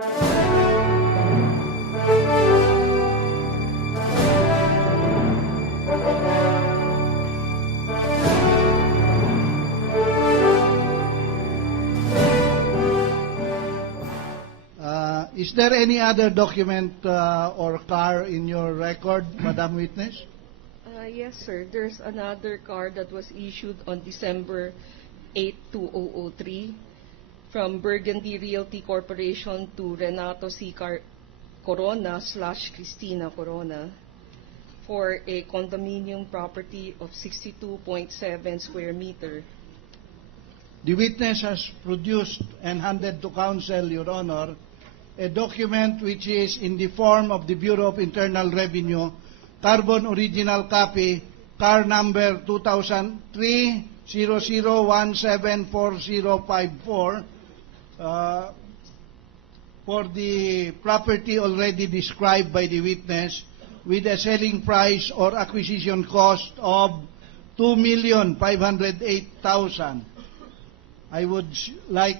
Is there any other document or car in your record, Madam Witness? Yes, sir. There's another car that was issued on December 8, 2003 from Burgundy Realty Corporation to Renato C. Corona / Cristina Corona for a condominium property of 62.7 square meter. The witness has produced and handed to counsel, Your Honor, a document which is in the form of the Bureau of Internal Revenue, carbon original copy, car number 2003-00174054, for the property already described by the witness, with a selling price or acquisition cost of $2,508,000. I would like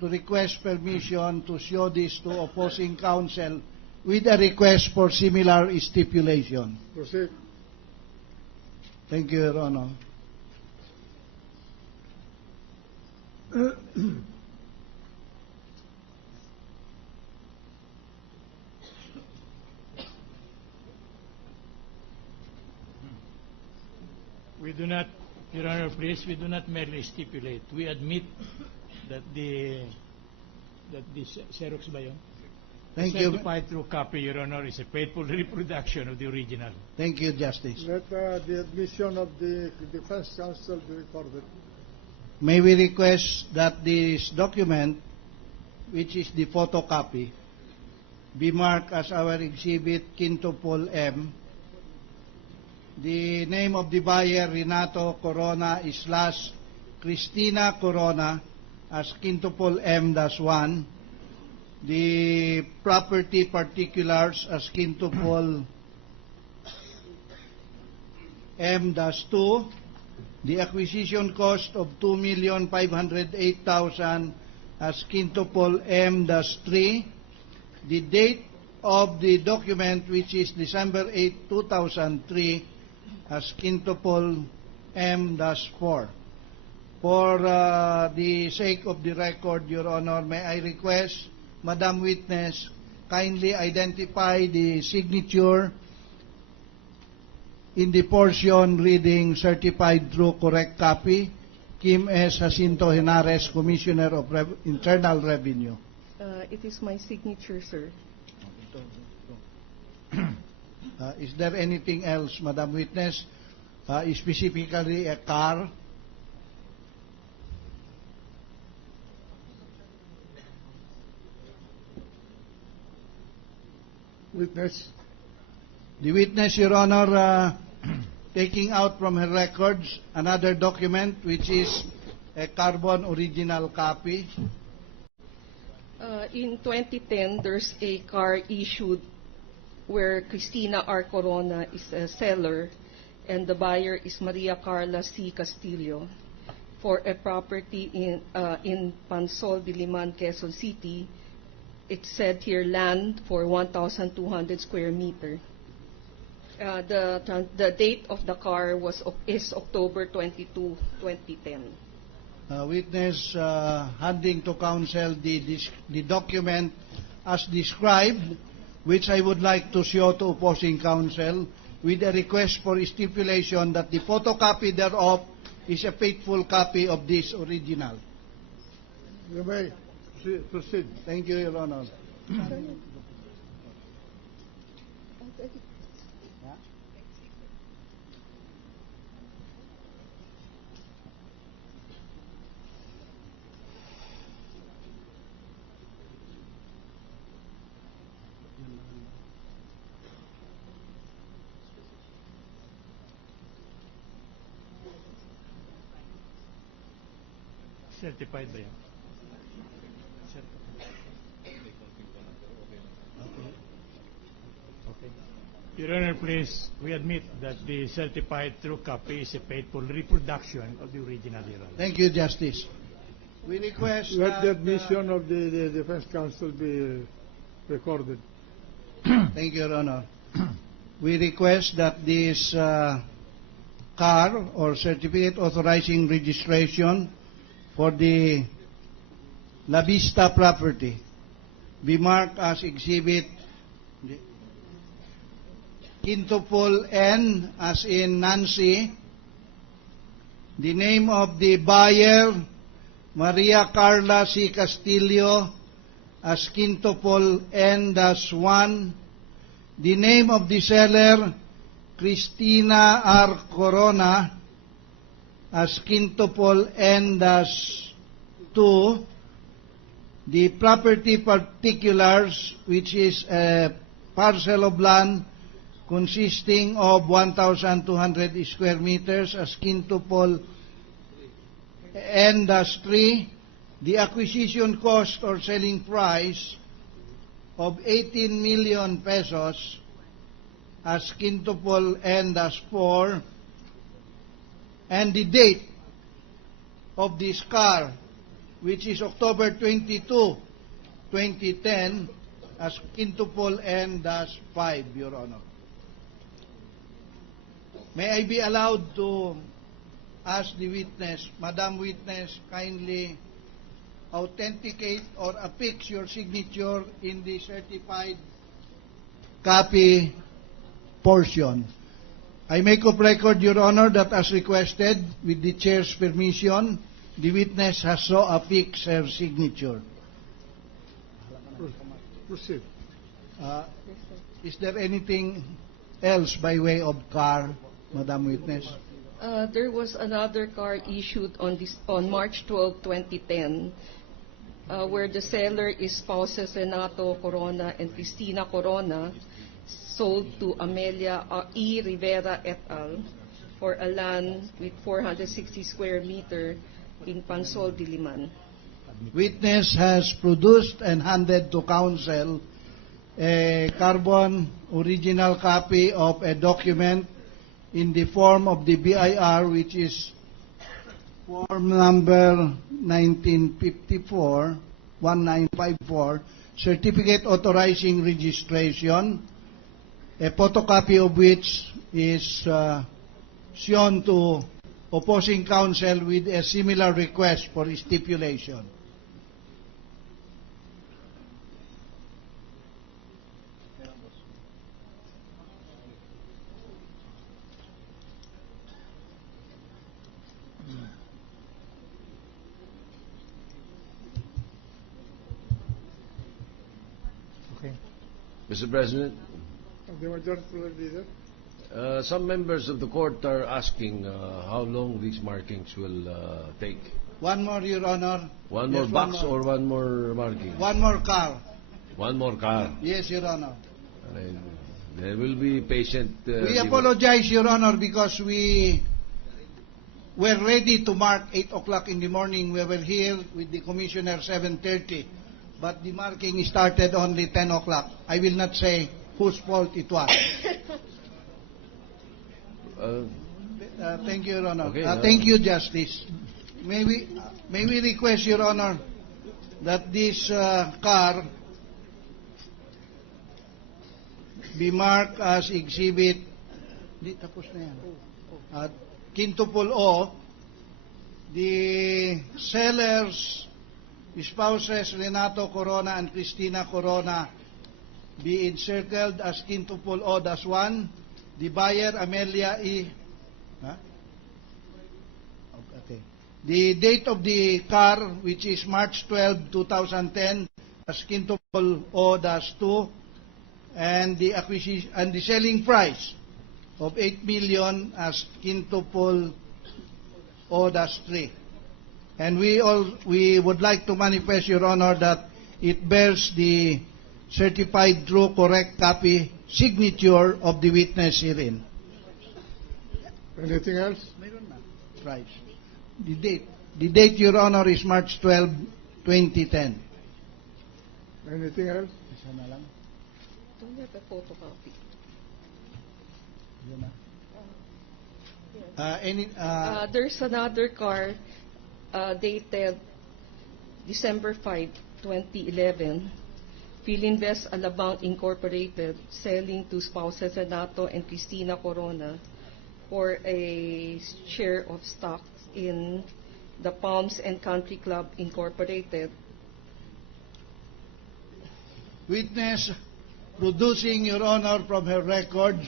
to request permission to show this to opposing counsel with a request for similar stipulation. Proceed. Thank you, Your Honor. We do not, Your Honor, please, we do not merely stipulate. We admit that the Xerox ba yun? Thank you. Certified true copy, Your Honor, is a faithful reproduction of the original. Thank you, Justice. Let the admission of the defense counsel be recorded. May we request that this document, which is the photocopy, be marked as our exhibit Quintupol M. The name of the buyer, Renato Corona / Cristina Corona, as Quintupol M-1. The property particulars as Quintupol M-2. The acquisition cost of $2,508,000 as Quintupol M-3. The date of the document, which is December 8, 2003, as Quintupol M-4. For the sake of the record, Your Honor, may I request, Madam Witness, kindly identify the signature in the portion reading certified true correct copy, Kim S. Jacinto Henares, Commissioner of Internal Revenue. It is my signature, sir. Is there anything else, Madam Witness? Specifically a car? Witness. The witness, Your Honor, taking out from her records another document which is a carbon original copy. In 2010, there's a car issued where Cristina R. Corona is a seller and the buyer is Maria Carla C. Castillo for a property in Pansol, Diliman, Quezon City. It said here land for 1,200 square meter. The date of the car is October 22, 2010. Witness handing to counsel the document as described, which I would like to show to opposing counsel with a request for stipulation that the photocopy thereof is a faithful copy of this original. You may proceed. Thank you, Your Honor. Certified ba yan? Okay. Your Honor, please, we admit that the certified true copy is a faithful reproduction of the original, Your Honor. Thank you, Justice. We request Let the that, admission of the defense counsel be recorded. thank you, Your Honor. We request that this car or certificate authorizing registration for the La Vista property be marked as exhibit quintuple N as in Nancy, the name of the buyer, Maria Carla C. Castillo, as quintuple N-1, the name of the seller, Cristina R. Corona, as quintuple N-2, the property particulars, which is a parcel of land consisting of 1,200 square meters, as quintuple N-3, the acquisition cost or selling price of 18 million pesos, as quintuple N-4, and the date of this car, which is October 22, 2010, as quintuple N-5, Your Honor. May I be allowed to ask the witness, Madam Witness, kindly authenticate or affix your signature in the certified copy portion. I make of record, Your Honor, that as requested, with the Chair's permission, the witness has so affixed her signature. Proceed. Is there anything else by way of car, Madam Witness? There was another car issued on March 12, 2010, where the seller is spouses Renato Corona and Cristina Corona, sold to Amelia E. Rivera et al. For a land with 460 square meter in Pansol, Diliman. Witness has produced and handed to counsel a carbon original copy of a document in the form of the BIR, which is form number 1954, certificate authorizing registration, a photocopy of which is shown to opposing counsel with a similar request for stipulation. Mr. President, The majority leader. some members of the court are asking how long these markings will take. One more, Your Honor. One Yes, more box or one more marking? One more car. One more car. Yes, Your Honor. They will be patient. We apologize, Your Honor, because we were ready to mark 8 o'clock in the morning. We were here with the Commissioner 7:30, but the marking started only 10 o'clock. I will not say whose fault it was. Thank you, Your Honor. Okay, thank you, Justice. May we request, Your Honor, that this car be marked as exhibit, tapos na yan. Quintuple O, the sellers, spouses Renato Corona and Cristina Corona be encircled as quintuple O-1, the buyer Amelia E. Okay. The date of the car, which is March 12, 2010, as quintuple O-2, and the acquisition and the selling price of 8 million as quintuple O-3. And we would like to manifest, Your Honor, that it bears the certified true correct copy signature of the witness herein. Anything else? Price. The date, Your Honor, is March 12, 2010. Anything else? Isa na lang. Don't you have a photocopy? Yun na. There's another car dated December 5, 2011, Philinvest Alabang Incorporated selling to spouses Renato and Cristina Corona for a share of stocks in the Palms and Country Club Incorporated. Witness producing, Your Honor, from her records,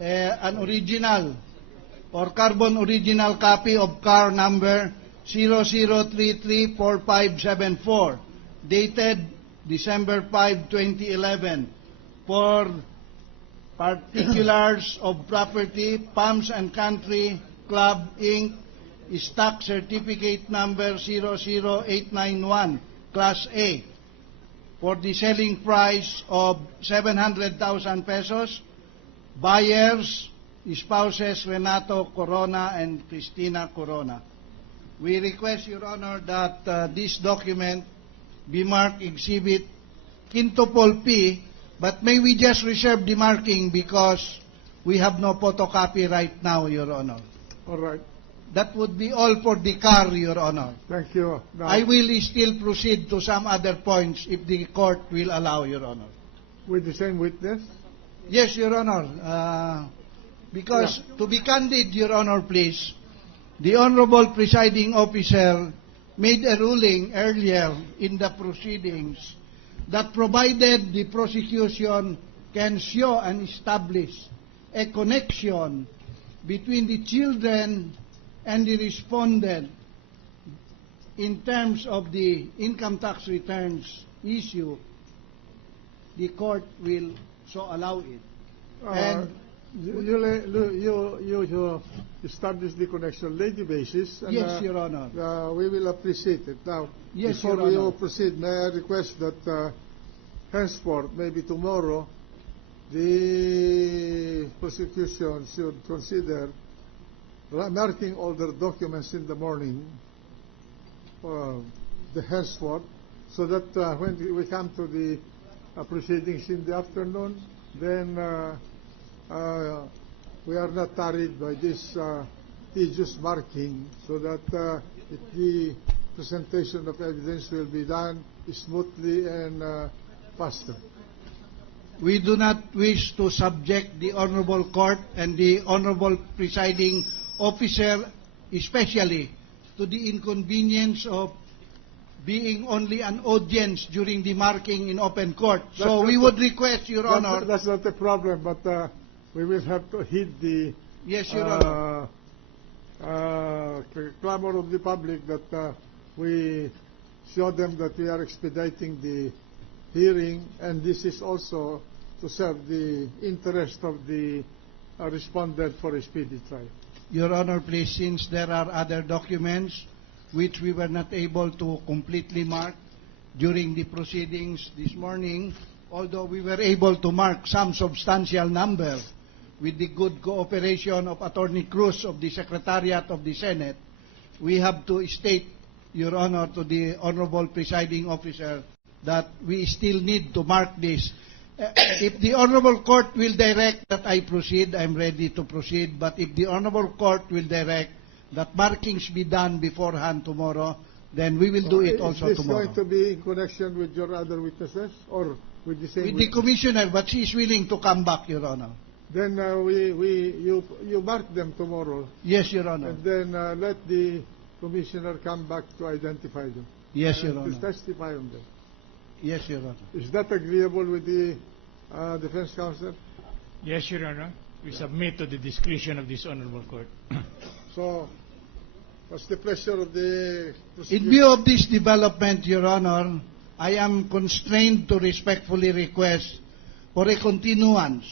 an original or carbon original copy of car number 00334574, dated December 5, 2011, for particulars of property, Palms and Country Club, Inc., stock certificate number 00891, Class A, for the selling price of 700,000 pesos. Buyers, spouses Renato Corona and Cristina Corona. We request, Your Honor, that this document be marked Exhibit Quintupole P, but may we just reserve the marking because we have no photocopy right now, Your Honor. All right. That would be all for the car, Your Honor. Thank you. Now, I will still proceed to some other points if the court will allow, Your Honor. with the same witness? Yes, Your Honor. Because, to be candid, Your Honor, please, the Honorable Presiding Officer made a ruling earlier in the proceedings that provided the prosecution can show and establish a connection between the children and the respondent in terms of the income tax returns issue, the court will so allow it. And you establish the connection on a daily basis. And, yes, Your Honor. We will appreciate it. Now, Yes, before Your we Honor. proceed, may I request that henceforth, maybe tomorrow, the prosecution should consider marking all their documents in the morning, the henceforth, so that when we come to the proceedings in the afternoon, then we are not tarried by this tedious marking, so that the presentation of evidence will be done smoothly and faster. we do not wish to subject the Honorable Court and the Honorable Presiding Officer, especially, to the inconvenience of being only an audience during the marking in open court. So we would request, Your Honor. That's not a problem, but we will have to heed the Yes, Your Honor. clamor of the public that we show them that we are expediting the hearing, and this is also to serve the interest of the respondent for a speedy trial. Your Honor, please, since there are other documents which we were not able to completely mark during the proceedings this morning, although we were able to mark some substantial number with the good cooperation of Attorney Cruz of the Secretariat of the Senate, we have to state, Your Honor, to the Honorable Presiding Officer that we still need to mark this. If the Honorable Court will direct that I proceed, I'm ready to proceed. But if the Honorable Court will direct that markings be done beforehand tomorrow, then we will do it also Is this tomorrow. going to be in connection with your other witnesses, or with the same With the witness? Commissioner, but she is willing to come back, Your Honor. Then you mark them tomorrow, Yes, Your Honor. and then let the Commissioner come back to identify them. Yes, Your To Honor. testify on them. Yes, Your Honor. Is that agreeable with the defense counsel? Yes, Your Honor. We submit to the discretion of this honorable court. So, what's the pleasure of the In prosecution? view of this development, Your Honor, I am constrained to respectfully request for a continuance.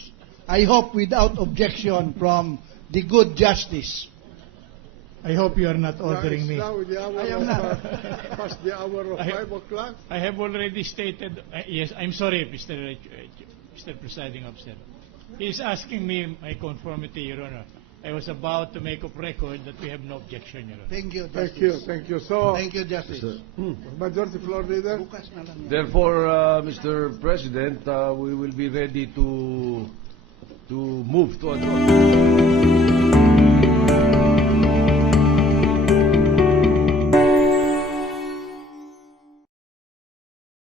I hope without objection from the good justice. I hope you are not ordering me. Now the hour I am of, not. past the hour of 5 o'clock. I have already stated, yes, I'm sorry, Mr. Presiding Officer. He is asking me my conformity, Your Honor. I was about to make up record that we have no objection, Your Honor. Thank you, Thank Justice. you, thank you. So, Thank you, Justice. Majority Floor Leader, Bukas na lang yan. Therefore, Mr. President, we will be ready to move to adjourn.